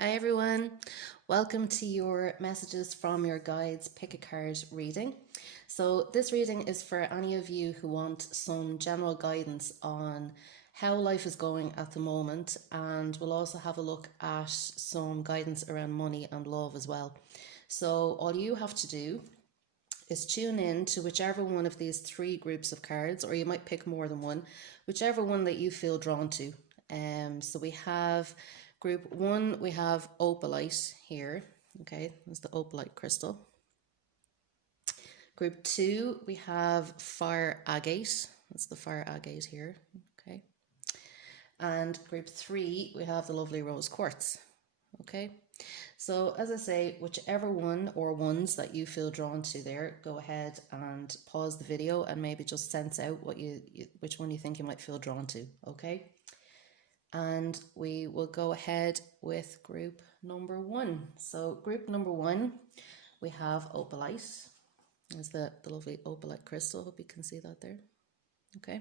Hi everyone, welcome to your messages from your guides pick a card reading. So this reading is for any of you who want some general guidance on how life is going at the moment, and we'll also have a look at some guidance around money and love as well. So all you have to do is tune in to whichever one of these three groups of cards, or you might pick more than one, whichever one that you feel drawn to. So we have group one, we have opalite here. Okay, that's the opalite crystal. Group two, we have fire agate. That's the fire agate here. Okay. And group three, we have the lovely rose quartz. Okay. So as I say, whichever one or ones that you feel drawn to there, go ahead and pause the video and maybe just sense out what which one you think you might feel drawn to, okay? And we will go ahead with group number one. So group number one, we have opalite. There's the lovely opalite crystal. Hope you can see that there. Okay.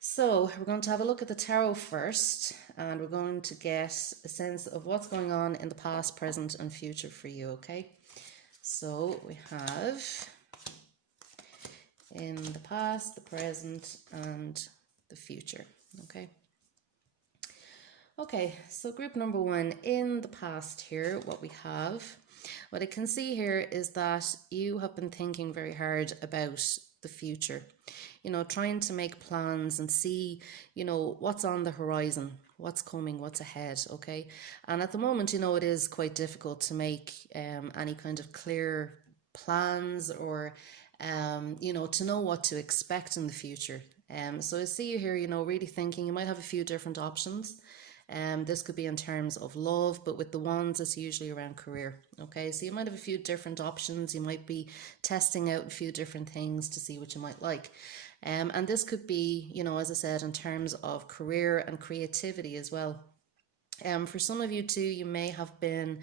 So we're going to have a look at the tarot first, and we're going to get a sense of what's going on in the past, present, and future for you, okay? So we have in the past, the present, and the future, okay? Okay, so group number one, in the past here, what I can see here is that you have been thinking very hard about the future, trying to make plans and see, what's on the horizon, what's coming, what's ahead, okay? And at the moment, it is quite difficult to make any kind of clear plans or, to know what to expect in the future. So I see you here, really thinking you might have a few different options. This could be in terms of love, but with the wands, it's usually around career. Okay, so you might have a few different options. You might be testing out a few different things to see what you might like. And this could be, as I said, in terms of career and creativity as well. For some of you too, you may have been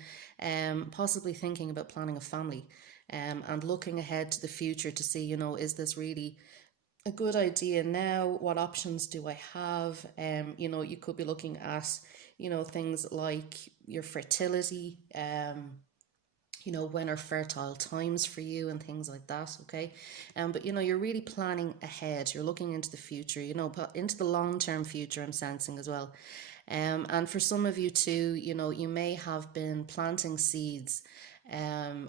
possibly thinking about planning a family and looking ahead to the future to see, is this really a good idea now? What options do I have? You could be looking at, things like your fertility, when are fertile times for you and things like that, okay? But, you're really planning ahead. You're looking into the future, into the long-term future, I'm sensing as well. And for some of you too, you may have been planting seeds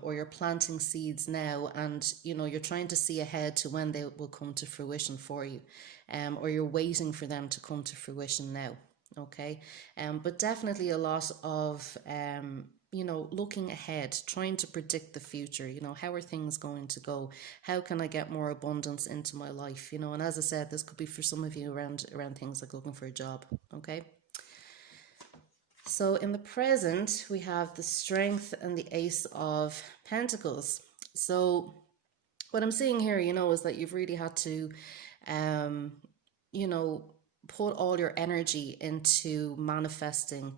or you're planting seeds now, and you're trying to see ahead to when they will come to fruition for you, or you're waiting for them to come to fruition now, okay? But definitely a lot of looking ahead, trying to predict the future. How are things going to go? How can I get more abundance into my life? And as I said, this could be for some of you around things like looking for a job, okay? So in the present, we have the Strength and the Ace of Pentacles. So what I'm seeing here, is that you've really had to, put all your energy into manifesting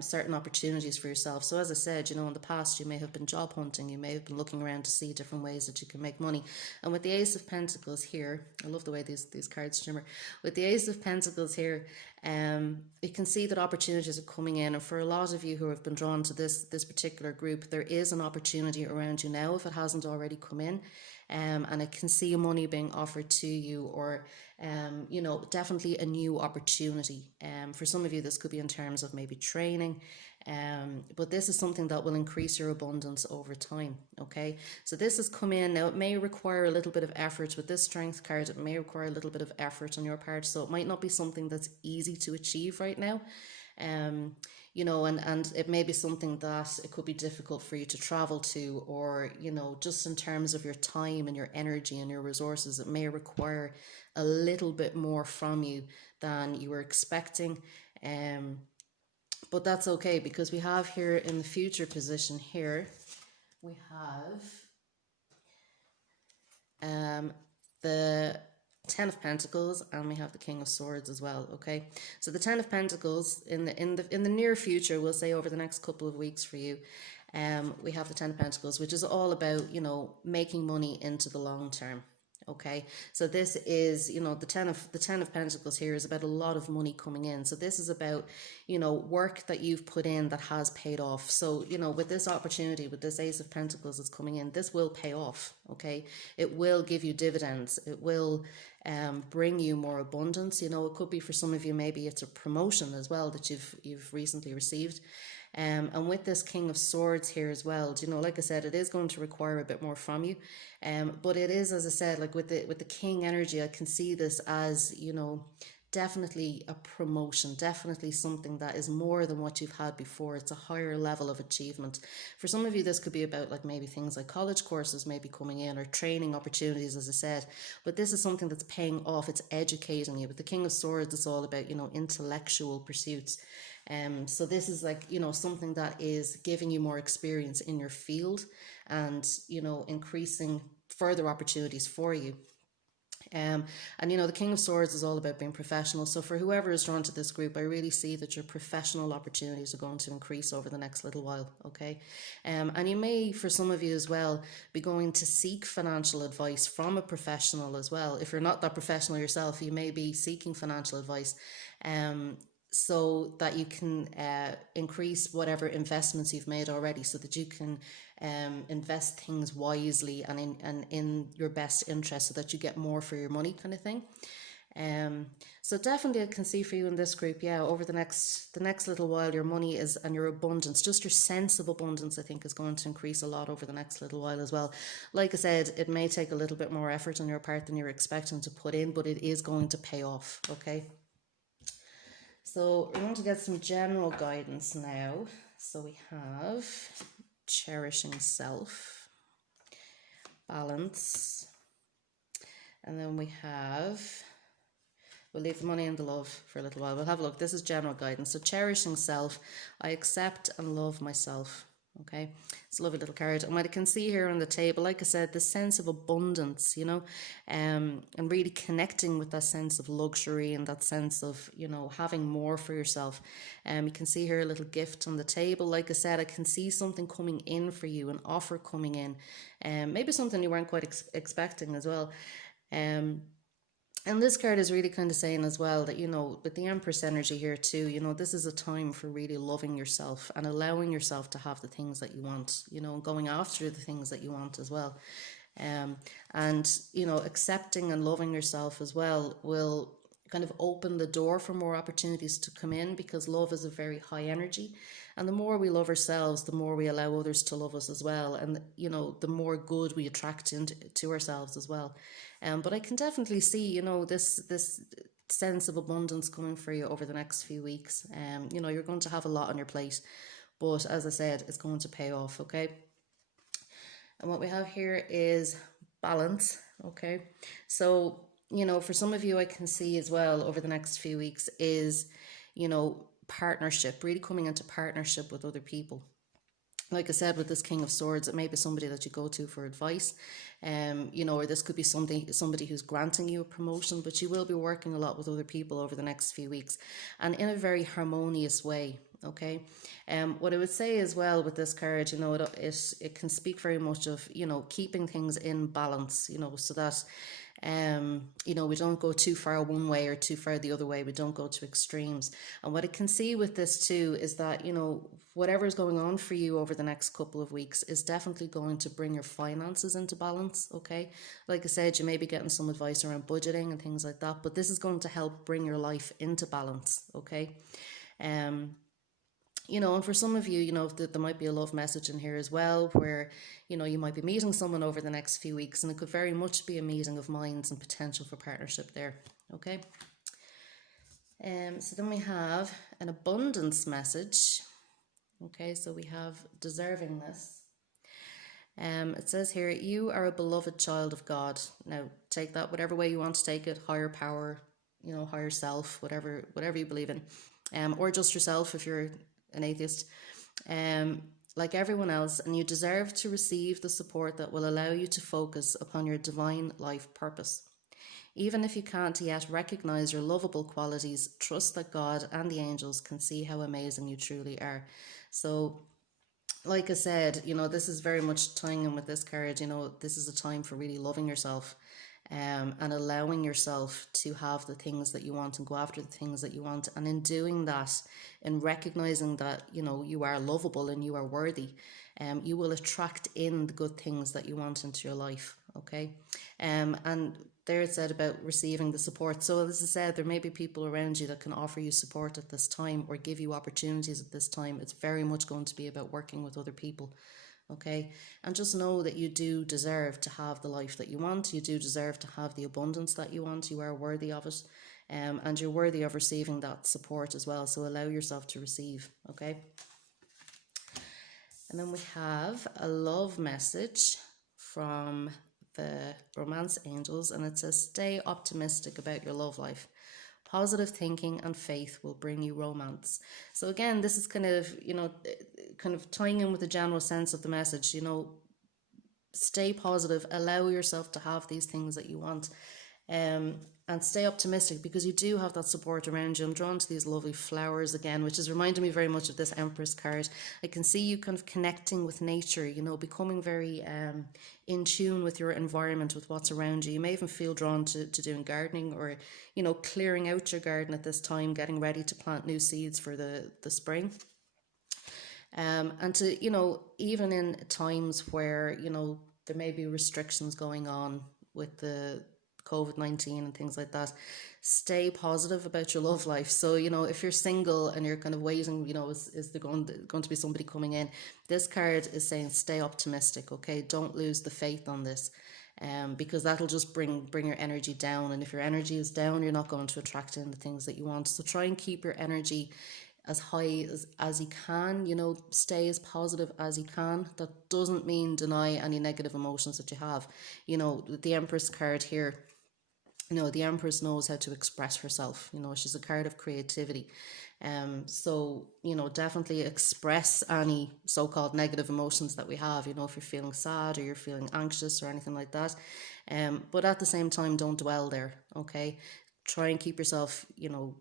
certain opportunities for yourself. So as I said, in the past, you may have been job hunting, you may have been looking around to see different ways that you can make money. And with the Ace of Pentacles here, I love the way these cards shimmer. With the Ace of Pentacles here, you can see that opportunities are coming in. And for a lot of you who have been drawn to this particular group, there is an opportunity around you now if it hasn't already come in. And I can see money being offered to you, or definitely a new opportunity. For some of you, this could be in terms of maybe training, but this is something that will increase your abundance over time, okay? So this has come in. Now, it may require a little bit of effort with this Strength card. It may require a little bit of effort on your part, so it might not be something that's easy to achieve right now. And it may be something that it could be difficult for you to travel to, or, just in terms of your time and your energy and your resources, it may require a little bit more from you than you were expecting. But that's okay, because we have here in the future position here, we have the Ten of Pentacles, and we have the King of Swords as well, okay? So the Ten of Pentacles in the near future, we'll say over the next couple of weeks for you, we have the Ten of Pentacles, which is all about, making money into the long term, Okay, so this is, you know, the ten of Pentacles here is about a lot of money coming in. So this is about, you know, work that you've put in that has paid off. So, you know, with this opportunity, with this Ace of Pentacles that's coming in, this will pay off. Okay, it will give you dividends. It will bring you more abundance. You know, it could be for some of you, maybe it's a promotion as well that you've recently received. And with this King of Swords here as well, you know, like I said, it is going to require a bit more from you. But it is, as I said, like with the King energy, I can see this as, you know, definitely a promotion, definitely something that is more than what you've had before. It's a higher level of achievement. For some of you, this could be about like maybe things like college courses maybe coming in, or training opportunities, as I said. But this is something that's paying off. It's educating you. With the King of Swords, it's all about, you know, intellectual pursuits. So this is like, you know, something that is giving you more experience in your field, and, you know, increasing further opportunities for you. And you know, the King of Swords is all about being professional. So for whoever is drawn to this group, I really see that your professional opportunities are going to increase over the next little while. Okay. And you may, for some of you as well, be going to seek financial advice from a professional as well. If you're not that professional yourself, you may be seeking financial advice. So that you can increase whatever investments you've made already, so that you can invest things wisely and in your best interest, so that you get more for your money, kind of thing. So definitely I can see for you in this group, yeah, over the next little while, your money is, and your abundance, just your sense of abundance, I think is going to increase a lot over the next little while as well. Like I said, it may take a little bit more effort on your part than you're expecting to put in, but it is going to pay off. Okay. So we're going to get some general guidance now. So we have cherishing self, balance, and then we have, we'll leave the money and the love for a little while. We'll have a look. This is general guidance. So cherishing self, I accept and love myself. Okay, it's a lovely little card. And what I can see here on the table, like I said, the sense of abundance, you know, and really connecting with that sense of luxury and that sense of, you know, having more for yourself. You can see here a little gift on the table. Like I said, I can see something coming in for you, an offer coming in, maybe something you weren't quite expecting as well. And this card is really kind of saying as well that, you know, with the Empress energy here too, you know, this is a time for really loving yourself and allowing yourself to have the things that you want, you know, going after the things that you want as well. And, you know, accepting and loving yourself as well will kind of open the door for more opportunities to come in, because love is a very high energy. And the more we love ourselves, the more we allow others to love us as well. And, you know, the more good we attract into ourselves as well. But I can definitely see, you know, this sense of abundance coming for you over the next few weeks. You know, you're going to have a lot on your plate, but as I said, it's going to pay off. Okay. And what we have here is balance. Okay. So, you know, for some of you, I can see as well over the next few weeks is, you know, partnership, really coming into partnership with other people. Like I said, with this King of Swords, it may be somebody that you go to for advice, you know, or this could be somebody who's granting you a promotion, but you will be working a lot with other people over the next few weeks, and in a very harmonious way. Okay. What I would say as well with this card, you know, it can speak very much of, you know, keeping things in balance, you know, so that you know, we don't go too far one way or too far the other way. We don't go to extremes. And what I can see with this too is that, you know, whatever is going on for you over the next couple of weeks is definitely going to bring your finances into balance. Okay, like I said, you may be getting some advice around budgeting and things like that, but this is going to help bring your life into balance. Okay. You know, and for some of you, you know, there might be a love message in here as well, where, you know, you might be meeting someone over the next few weeks, and it could very much be a meeting of minds and potential for partnership there. Okay. So then we have an abundance message. Okay, so we have deservingness. It says here, you are a beloved child of God. Now, take that whatever way you want to take it, higher power, you know, higher self, whatever you believe in, or just yourself if you're an atheist, like everyone else, and you deserve to receive the support that will allow you to focus upon your divine life purpose. Even if you can't yet recognize your lovable qualities, trust that God and the angels can see how amazing you truly are. So, like I said, you know, this is very much tying in with this card. You know, this is a time for really loving yourself. and allowing yourself to have the things that you want and go after the things that you want. And in doing that, in recognizing that, you know, you are lovable and you are worthy, you will attract in the good things that you want into your life. Okay. And there it said about receiving the support. So as I said, there may be people around you that can offer you support at this time or give you opportunities at this time. It's very much going to be about working with other people. Okay. And just know that you do deserve to have the life that you want. You do deserve to have the abundance that you want. You are worthy of it. And you're worthy of receiving that support as well. So allow yourself to receive. Okay. And then we have a love message from the Romance Angels, and it says, stay optimistic about your love life. Positive thinking and faith will bring you romance. So again, this is kind of, you know, kind of tying in with the general sense of the message, you know, stay positive, allow yourself to have these things that you want. And stay optimistic because you do have that support around you. I'm drawn to these lovely flowers again, which is reminding me very much of this Empress card. I can see you kind of connecting with nature, you know, becoming very in tune with your environment, with what's around you. You may even feel drawn to doing gardening or, you know, clearing out your garden at this time, getting ready to plant new seeds for the spring. And to, you know, even in times where, you know, there may be restrictions going on with the COVID-19 and things like that, stay positive about your love life. So, you know, if you're single and you're kind of waiting, you know, is there going to be somebody coming in? This card is saying stay optimistic, okay? Don't lose the faith on this. Because that'll just bring your energy down. And if your energy is down, you're not going to attract in the things that you want. So try and keep your energy as high as you can, you know, stay as positive as you can. That doesn't mean deny any negative emotions that you have. You know, the Empress card here, you know, the Empress knows how to express herself. You know, she's a card of creativity. So, you know, definitely express any so-called negative emotions that we have, you know, if you're feeling sad or you're feeling anxious or anything like that. But at the same time, don't dwell there, okay? Try and keep yourself, you know,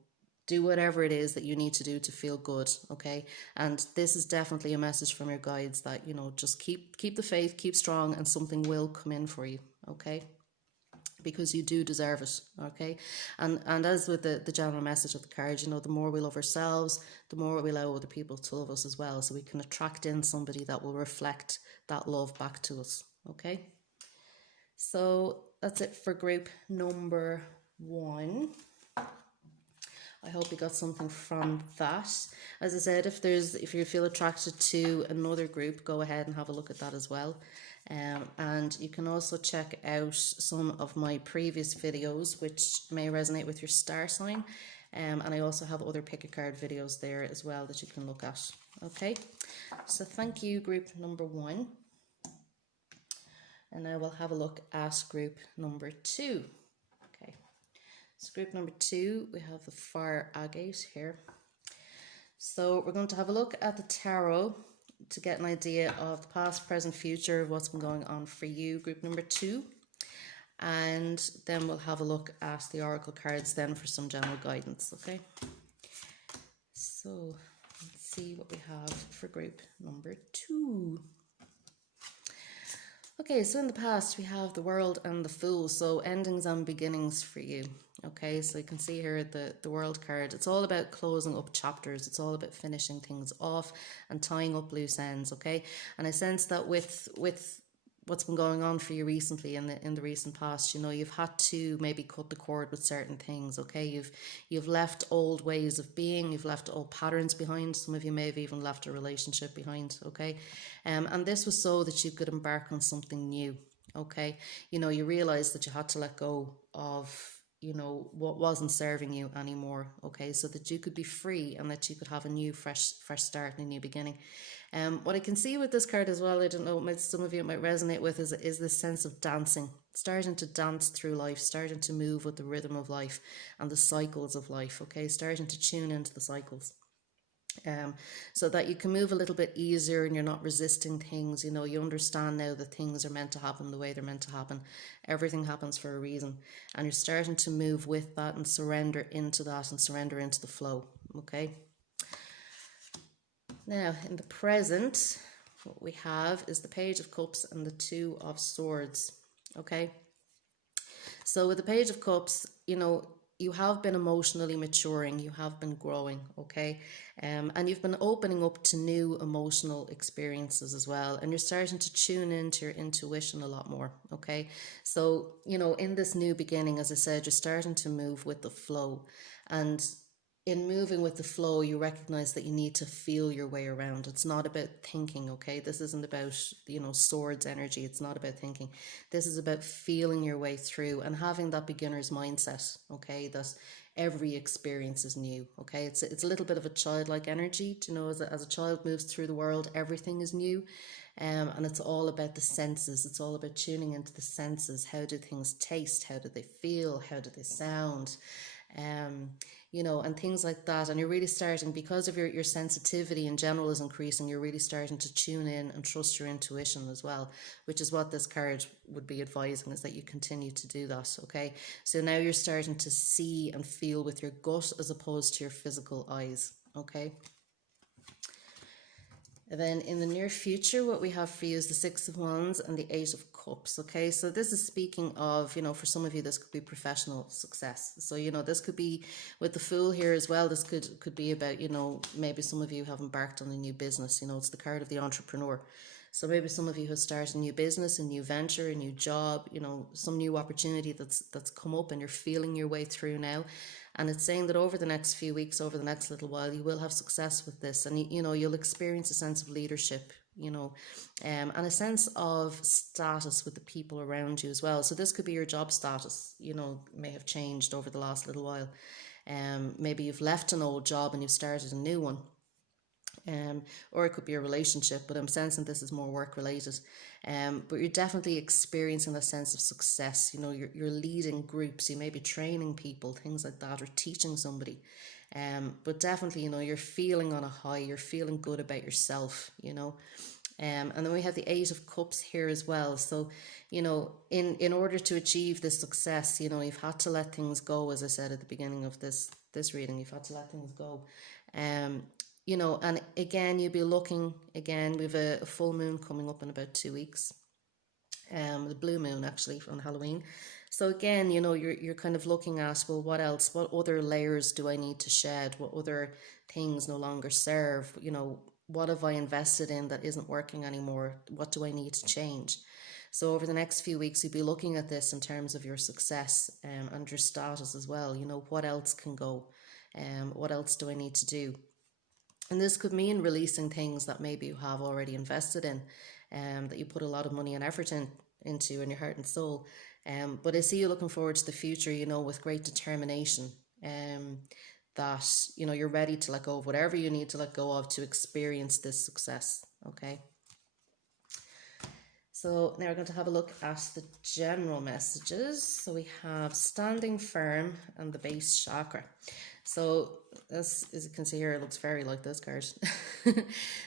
do whatever it is that you need to do to feel good, okay? And this is definitely a message from your guides that, you know, just keep the faith, keep strong, and something will come in for you, okay? Because you do deserve it, okay? And as with the general message of the card, you know, the more we love ourselves, the more we allow other people to love us as well, so we can attract in somebody that will reflect that love back to us, okay? So that's it for group number 1. I hope you got something from that. As I said, if you feel attracted to another group, go ahead and have a look at that as well. And you can also check out some of my previous videos, which may resonate with your star sign. And I also have other pick a card videos there as well that you can look at. Okay, so thank you, group number 1. And now we'll have a look at group number 2. Okay, so group number 2, we have the fire agate here. So we're going to have a look at the tarot to get an idea of the past, present, future of what's been going on for you, group number 2. And then we'll have a look at the oracle cards then for some general guidance, okay? So let's see what we have for group number 2. Okay, so in the past we have the World and the Fool, so endings and beginnings for you. Okay, so you can see here the World card. It's all about closing up chapters. It's all about finishing things off and tying up loose ends, okay? And I sense that with what's been going on for you recently in the recent past, you know, you've had to maybe cut the cord with certain things, okay? You've left old ways of being, you've left old patterns behind. Some of you may have even left a relationship behind, okay? And this was so that you could embark on something new, okay? You know, you realized that you had to let go of, you know, what wasn't serving you anymore, okay? So that you could be free and that you could have a new fresh start and a new beginning. What I can see with this card as well, I don't know, some of you might resonate with, is this sense of dancing, starting to dance through life, starting to move with the rhythm of life and the cycles of life, okay? Starting to tune into the cycles. So that you can move a little bit easier and you're not resisting things. You know, you understand now that things are meant to happen the way they're meant to happen. Everything happens for a reason. And you're starting to move with that and surrender into that and surrender into the flow, okay? Now, in the present, what we have is the Page of Cups and the Two of Swords, okay? So with the Page of Cups, you know, you have been emotionally maturing, you have been growing, okay? And you've been opening up to new emotional experiences as well. And you're starting to tune into your intuition a lot more, okay? So, you know, in this new beginning, as I said, you're starting to move with the flow. And in moving with the flow, you recognize that you need to feel your way around. It's not about thinking, okay? This isn't about, you know, swords energy. It's not about thinking. This is about feeling your way through and having that beginner's mindset, okay? That every experience is new, okay? It's a little bit of a childlike energy, you know, as a child moves through the world, everything is new. And it's all about the senses. It's all about tuning into the senses. How do things taste? How do they feel? How do they sound? Um, you know, and things like that. And you're really starting, because of your sensitivity in general is increasing, you're really starting to tune in and trust your intuition as well, which is what this card would be advising, is that you continue to do that, okay? So now you're starting to see and feel with your gut as opposed to your physical eyes, okay? And then in the near future, what we have for you is the Six of Wands and the Eight of Cups. Okay, so this is speaking of, you know, for some of you, this could be professional success. So, you know, this could be with the Fool here as well. This could be about, you know, maybe some of you have embarked on a new business. You know, it's the card of the entrepreneur. So maybe some of you have started a new business, a new venture, a new job, you know, some new opportunity that's come up and you're feeling your way through now. And it's saying that over the next few weeks, over the next little while, you will have success with this. And, you know, you'll experience a sense of leadership, you know, and a sense of status with the people around you as well. So this could be your job status, you know, may have changed over the last little while. Maybe you've left an old job and you've started a new one. Or it could be a relationship, but I'm sensing this is more work related. But you're definitely experiencing a sense of success. You know, you're leading groups, you may be training people, things like that, or teaching somebody. But definitely, you know, you're feeling on a high, you're feeling good about yourself, you know. And then we have the Eight of Cups here as well. So, you know, in order to achieve this success, you know, you've had to let things go, as I said at the beginning of this reading, you've had to let things go. You know, and again, you'll be looking, again, we have a full moon coming up in about 2 weeks. The blue moon actually on Halloween. So again, you know, you're kind of looking at, well, what else? What other layers do I need to shed? What other things no longer serve? You know, what have I invested in that isn't working anymore? What do I need to change? So over the next few weeks, you'll be looking at this in terms of your success and your status as well. You know, what else can go? What else do I need to do? And this could mean releasing things that maybe you have already invested in, that you put a lot of money and effort into in your heart and soul. But I see you looking forward to the future, you know, with great determination. That, you know, you're ready to let go of whatever you need to let go of to experience this success. Okay. So now we're going to have a look at the general messages. So we have standing firm and the base chakra. So this, as you can see here, it looks very like this card.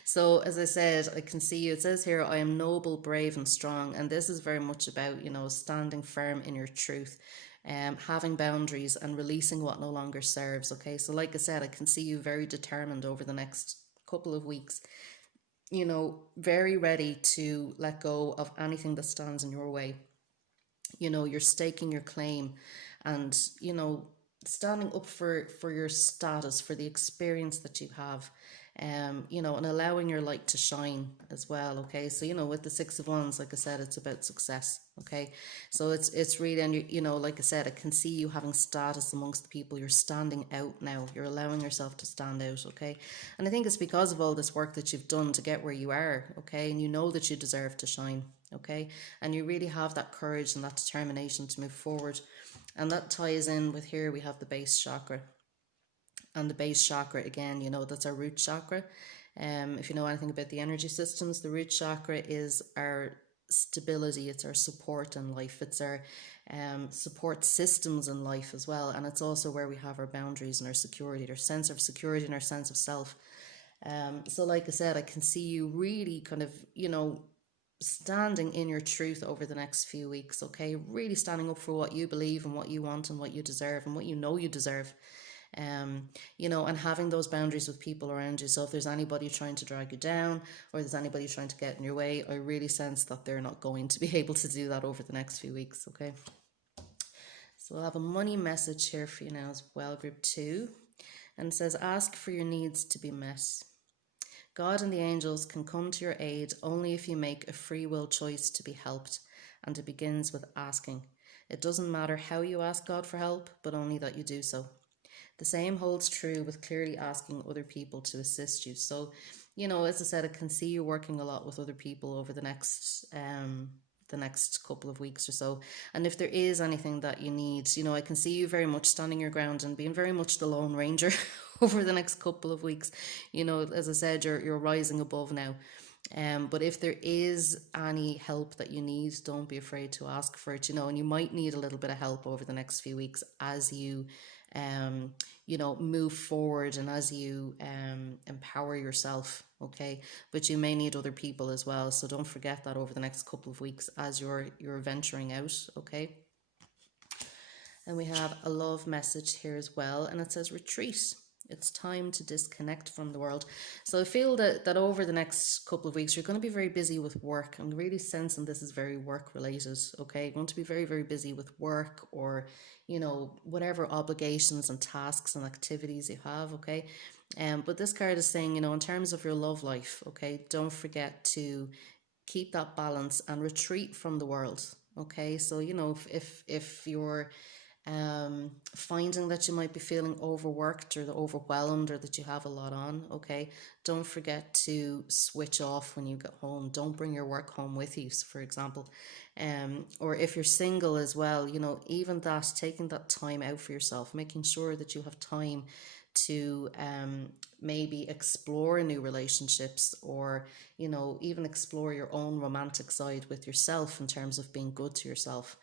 So as I said, I can see you, it says here, I am noble, brave and strong. And this is very much about, you know, standing firm in your truth, having boundaries and releasing what no longer serves. Okay, so like I said, I can see you very determined over the next couple of weeks, you know, very ready to let go of anything that stands in your way. You know, you're staking your claim and, you know, standing up for your status, for the experience that you have, you know, and allowing your light to shine as well. Okay, so, you know, with the Six of Wands, like I said, it's about success. Okay, so it's really, and you know, like I said, I can see you having status amongst the people. You're standing out now, you're allowing yourself to stand out. Okay, and I think it's because of all this work that you've done to get where you are. Okay, and you know that you deserve to shine. Okay, and you really have that courage and that determination to move forward. And that ties in with, here we have the base chakra. And the base chakra, again, you know, that's our root chakra. If you know anything about the energy systems, the root chakra is our stability, it's our support in life, it's our support systems in life as well. And it's also where we have our boundaries and our security, our sense of security and our sense of self. So like I said, I can see you really kind of, you know, standing in your truth over the next few weeks. Okay, really standing up for what you believe and what you want and what you deserve and what you know you deserve. You know, and having those boundaries with people around you. So if there's anybody trying to drag you down or there's anybody trying to get in your way, I really sense that they're not going to be able to do that over the next few weeks. Okay, So we'll have a money message here for you now as well, group 2. And it says, ask for your needs to be met. God and the angels can come to your aid only if you make a free will choice to be helped, and it begins with asking. It doesn't matter how you ask God for help, but only that you do so. The same holds true with clearly asking other people to assist you. So, as I said, I can see you working a lot with other people over the next couple of weeks or so. And if there is anything that you need, I can see you very much standing your ground and being very much the Lone Ranger over the next couple of weeks. As I said, you're rising above now. But if there is any help that you need, don't be afraid to ask for it, and you might need a little bit of help over the next few weeks as you move forward and as you empower yourself. Okay, but you may need other people as well, so don't forget that over the next couple of weeks as you're venturing out. Okay, and we have a love message here as well, and it says retreat. It's time to disconnect from the world. So I feel that over the next couple of weeks, you're going to be very busy with work. I'm really sensing this is very work related. Okay, you're going to be very, very busy with work, or, whatever obligations and tasks and activities you have. Okay. But this card is saying, in terms of your love life, okay, don't forget to keep that balance and retreat from the world. Okay. So, if you're finding that you might be feeling overworked or overwhelmed, or that you have a lot on, okay, don't forget to switch off when you get home. Don't bring your work home with you, for example. Or if you're single as well, even that, taking that time out for yourself, making sure that you have time to maybe explore new relationships, or even explore your own romantic side with yourself in terms of being good to yourself.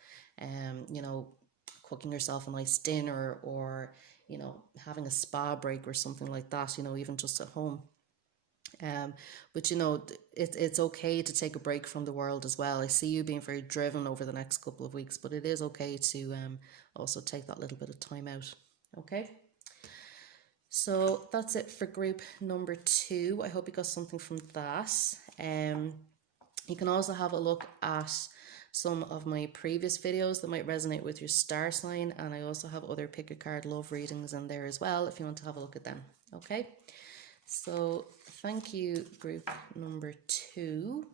Cooking yourself a nice dinner, or having a spa break or something like that, even just at home. But it's okay to take a break from the world as well. I see you being very driven over the next couple of weeks, but it is okay to also take that little bit of time out. Okay, so that's it for group number 2. I hope you got something from that. You can also have a look at some of my previous videos that might resonate with your star sign, and I also have other pick a card love readings in there as well if you want to have a look at them. Okay, so thank you, group number 2.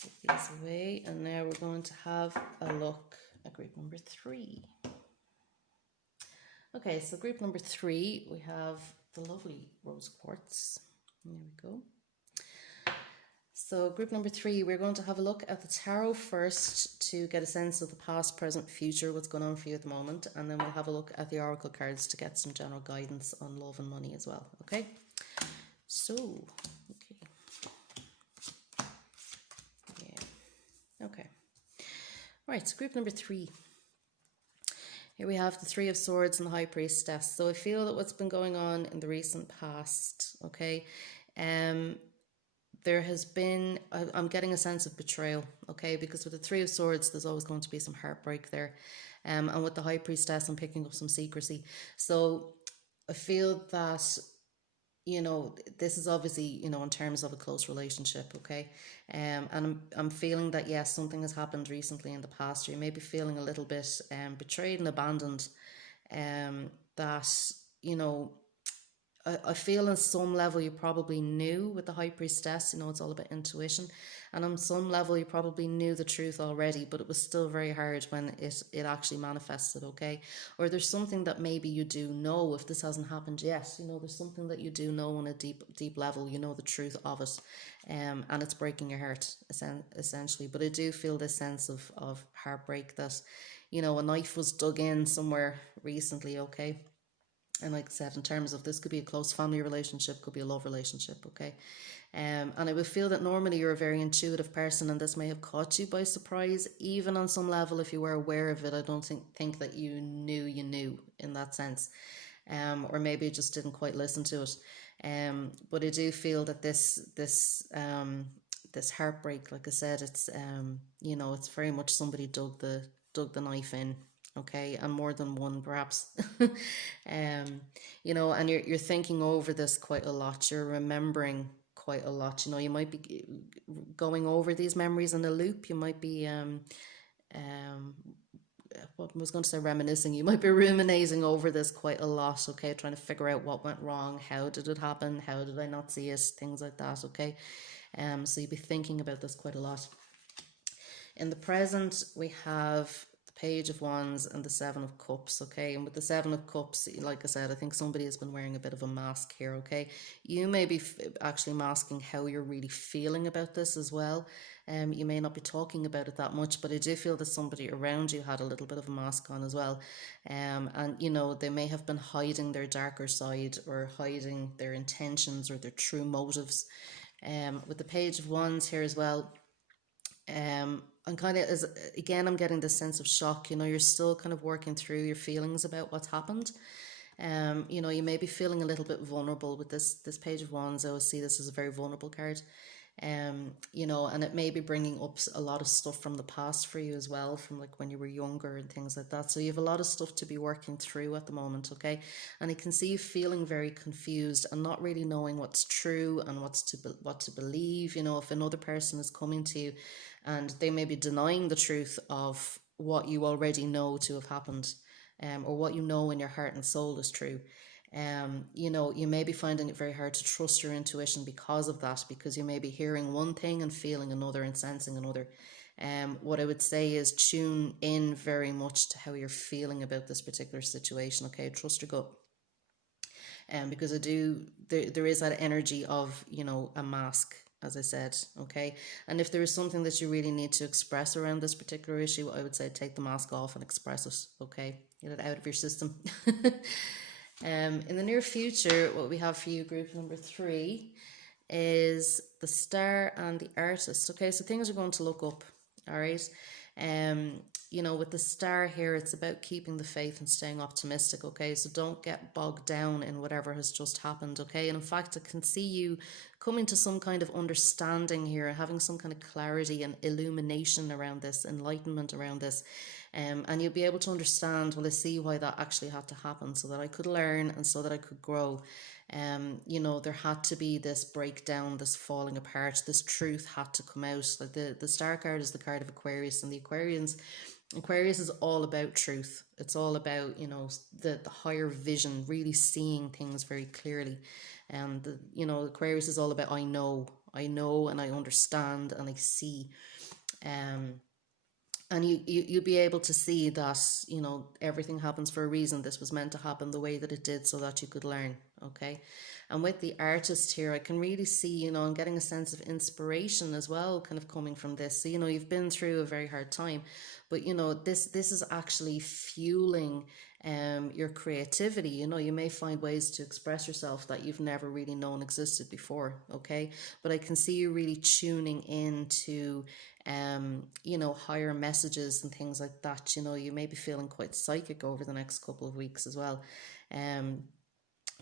Put these away, and now we're going to have a look at group number 3. Okay, so group number 3, we have the lovely rose quartz. There we go. So group number 3, we're going to have a look at the tarot first to get a sense of the past, present, future, what's going on for you at the moment. And then we'll have a look at the oracle cards to get some general guidance on love and money as well. Okay. So, okay. Yeah. Okay. Right. So group number 3. Here we have the 3 of Swords and the High Priestess. So I feel that what's been going on in the recent past, okay, there has been, I'm getting a sense of betrayal, okay, because with the 3 of Swords, there's always going to be some heartbreak there. And with the High Priestess, I'm picking up some secrecy. So I feel that, this is obviously, in terms of a close relationship, okay? And I'm feeling that, yes, something has happened recently in the past. You may be feeling a little bit betrayed and abandoned. That, I feel on some level you probably knew with the High Priestess, it's all about intuition. And on some level you probably knew the truth already, but it was still very hard when it actually manifested, okay? Or there's something that maybe you do know, if this hasn't happened yet, there's something that you do know on a deep level, the truth of it. And it's breaking your heart, essentially. But I do feel this sense of heartbreak that, a knife was dug in somewhere recently, okay? And like I said, in terms of this could be a close family relationship, could be a love relationship, okay? And I would feel that normally you're a very intuitive person, and this may have caught you by surprise, even on some level. If you were aware of it, I don't think that you knew in that sense. Or maybe you just didn't quite listen to it. But I do feel that this heartbreak, like I said, it's it's very much somebody dug the knife in. Okay, and more than one perhaps. And you're thinking over this quite a lot. You're remembering quite a lot. You might be going over these memories in a loop. You might be what I was going to say, reminiscing, you might be ruminating over this quite a lot, okay, trying to figure out what went wrong, how did it happen, how did I not see it, things like that, okay. So you'd be thinking about this quite a lot. In the present, we have the Page of Wands and the Seven of Cups, okay? And with the Seven of Cups, like I said, I think somebody has been wearing a bit of a mask here, okay? You may be actually masking how you're really feeling about this as well. You may not be talking about it that much, but I do feel that somebody around you had a little bit of a mask on as well. And, you know, they may have been hiding their darker side or hiding their intentions or their true motives. With the Page of Wands here as well, and kind of, as again, I'm getting this sense of shock. You know, you're still kind of working through your feelings about what's happened. You know, you may be feeling a little bit vulnerable with this Page of Wands. I always see this as a very vulnerable card. You know, and it may be bringing up a lot of stuff from the past for you as well, from like when you were younger and things like that. So you have a lot of stuff to be working through at the moment, okay? And I can see you feeling very confused and not really knowing what's true and what to believe. You know, if another person is coming to you and they may be denying the truth of what you already know to have happened, or what you know in your heart and soul is true. You know, you may be finding it very hard to trust your intuition because of that, because you may be hearing one thing and feeling another and sensing another. What I would say is tune in very much to how you're feeling about this particular situation, okay? Trust your gut. Because there is that energy of, you know, a mask, as I said, okay? And if there is something that you really need to express around this particular issue, I would say take the mask off and express it, okay? Get it out of your system. In the near future, what we have for you, group number 3, is the Star and the Artist. Okay, so things are going to look up, all right? You know, with the Star here, it's about keeping the faith and staying optimistic, okay? So don't get bogged down in whatever has just happened, okay? And in fact, I can see you coming to some kind of understanding here, having some kind of clarity and illumination around this, enlightenment around this. And you'll be able to understand, well, I see why that actually had to happen, so that I could learn and so that I could grow. You know, there had to be this breakdown, this falling apart, this truth had to come out. Like the Star card is the card of Aquarius, and the Aquarius is all about truth. It's all about, you know, the higher vision, really seeing things very clearly. And you know, Aquarius is all about I know, and I understand, and I see. And you'll be able to see that, you know, everything happens for a reason. This was meant to happen the way that it did so that you could learn, okay? And with the Artist here, I can really see, you know, I'm getting a sense of inspiration as well, kind of coming from this. So, you know, you've been through a very hard time, but, you know, this is actually fueling your creativity. You know, you may find ways to express yourself that you've never really known existed before, okay? But I can see you really tuning into you know, higher messages and things like that. You know, you may be feeling quite psychic over the next couple of weeks as well.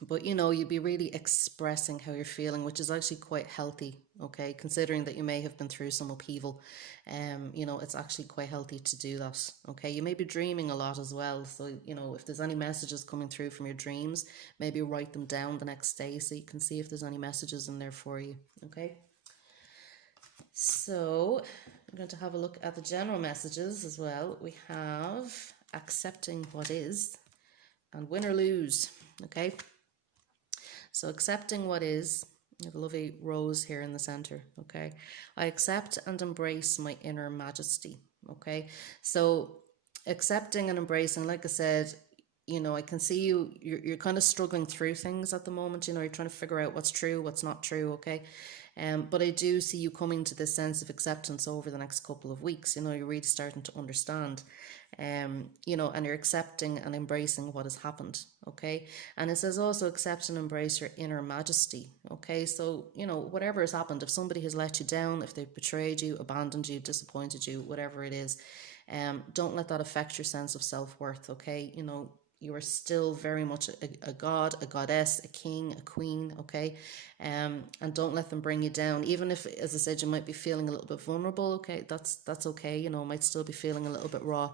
But, you know, you'd be really expressing how you're feeling, which is actually quite healthy, okay? Considering that you may have been through some upheaval, you know, it's actually quite healthy to do that, okay? You may be dreaming a lot as well. So, you know, if there's any messages coming through from your dreams, maybe write them down the next day so you can see if there's any messages in there for you, okay? So I'm going to have a look at the general messages as well. We have accepting what is and win or lose, okay? So accepting what is, you have a lovely rose here in the center, okay? I accept and embrace my inner majesty, okay? So accepting and embracing, like I said, you know, I can see you're kind of struggling through things at the moment. You know, you're trying to figure out what's true, what's not true, okay? But I do see you coming to this sense of acceptance over the next couple of weeks. You know, you're really starting to understand, you know, and you're accepting and embracing what has happened, okay? And it says also accept and embrace your inner majesty, okay? So, you know, whatever has happened, if somebody has let you down, if they've betrayed you, abandoned you, disappointed you, whatever it is, don't let that affect your sense of self-worth, okay? You know, you are still very much a god, a goddess, a king, a queen, okay? And don't let them bring you down. Even if, as I said, you might be feeling a little bit vulnerable, okay? That's okay, you know, might still be feeling a little bit raw.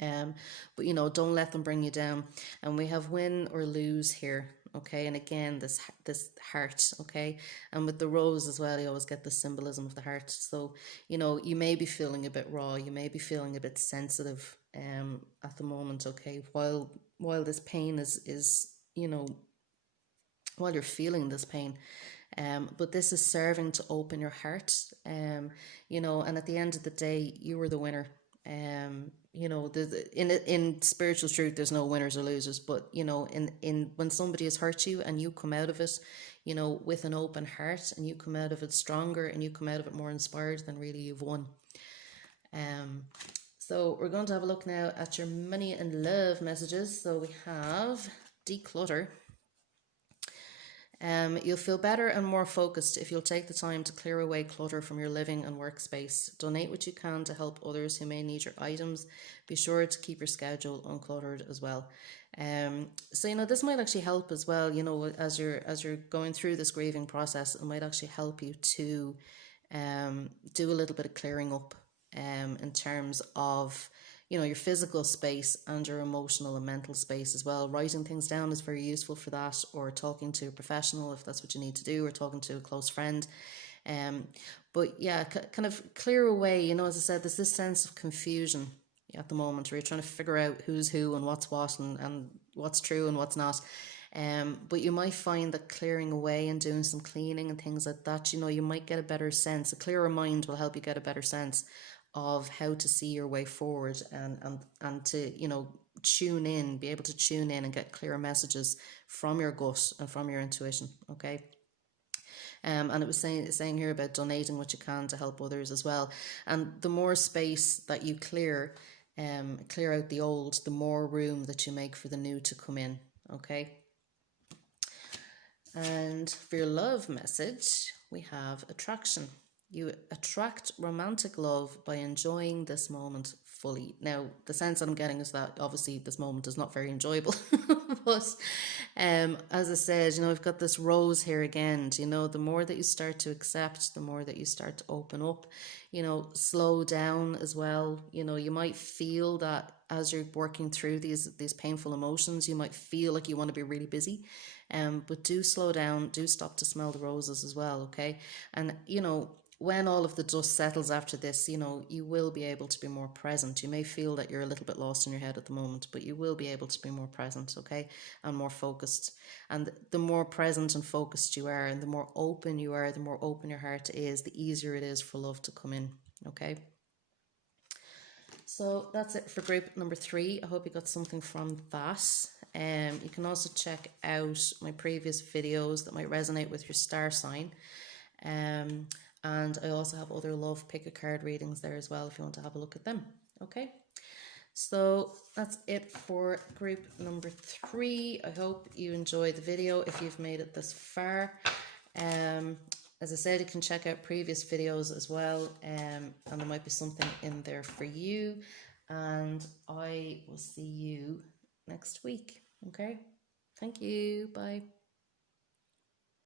But, you know, don't let them bring you down. And we have win or lose here, okay? And again, this heart, okay? And with the rose as well, you always get the symbolism of the heart. So, you know, you may be feeling a bit raw, you may be feeling a bit sensitive at the moment, okay? While this pain is, you know, while you're feeling this pain. But this is serving to open your heart, you know, and at the end of the day, you were the winner. You know, in spiritual truth, there's no winners or losers, but you know, in when somebody has hurt you and you come out of it, you know, with an open heart, and you come out of it stronger, and you come out of it more inspired, then really you've won. So we're going to have a look now at your money and love messages. So we have declutter. You'll feel better and more focused if you'll take the time to clear away clutter from your living and workspace. Donate what you can to help others who may need your items. Be sure to keep your schedule uncluttered as well. So you know, this might actually help as well. You know, as you're going through this grieving process, it might actually help you to do a little bit of clearing up in terms of, you know, your physical space and your emotional and mental space as well. Writing things down is very useful for that, or talking to a professional if that's what you need to do, or talking to a close friend. But yeah, kind of clear away, you know, as I said, there's this sense of confusion at the moment where you're trying to figure out who's who and what's what, and what's true and what's not. But you might find that clearing away and doing some cleaning and things like that, you know, you might get a better sense. A clearer mind will help you get a better sense of how to see your way forward, and to, you know, be able to tune in and get clearer messages from your gut and from your intuition, okay? And it was saying here about donating what you can to help others as well. And the more space that you clear out the old, the more room that you make for the new to come in, okay? And for your love message, we have attraction. You attract romantic love by enjoying this moment fully. Now, the sense that I'm getting is that obviously this moment is not very enjoyable. But as I said, you know, we've got this rose here again. You know, the more that you start to accept, the more that you start to open up, you know, slow down as well. You know, you might feel that as you're working through these painful emotions, you might feel like you want to be really busy. But do slow down, do stop to smell the roses as well, okay? And, you know, when all of the dust settles after this, you know, you will be able to be more present. You may feel that you're a little bit lost in your head at the moment, but you will be able to be more present, okay? And more focused. And the more present and focused you are, and the more open you are, the more open your heart is, the easier it is for love to come in, okay? So that's it for group number 3. I hope you got something from that. You can also check out my previous videos that might resonate with your star sign. And I also have other love pick a card readings there as well if you want to have a look at them. Okay, so that's it for group number 3. I hope you enjoyed the video if you've made it this far. As I said, you can check out previous videos as well, and there might be something in there for you. And I will see you next week. Okay, thank you. Bye.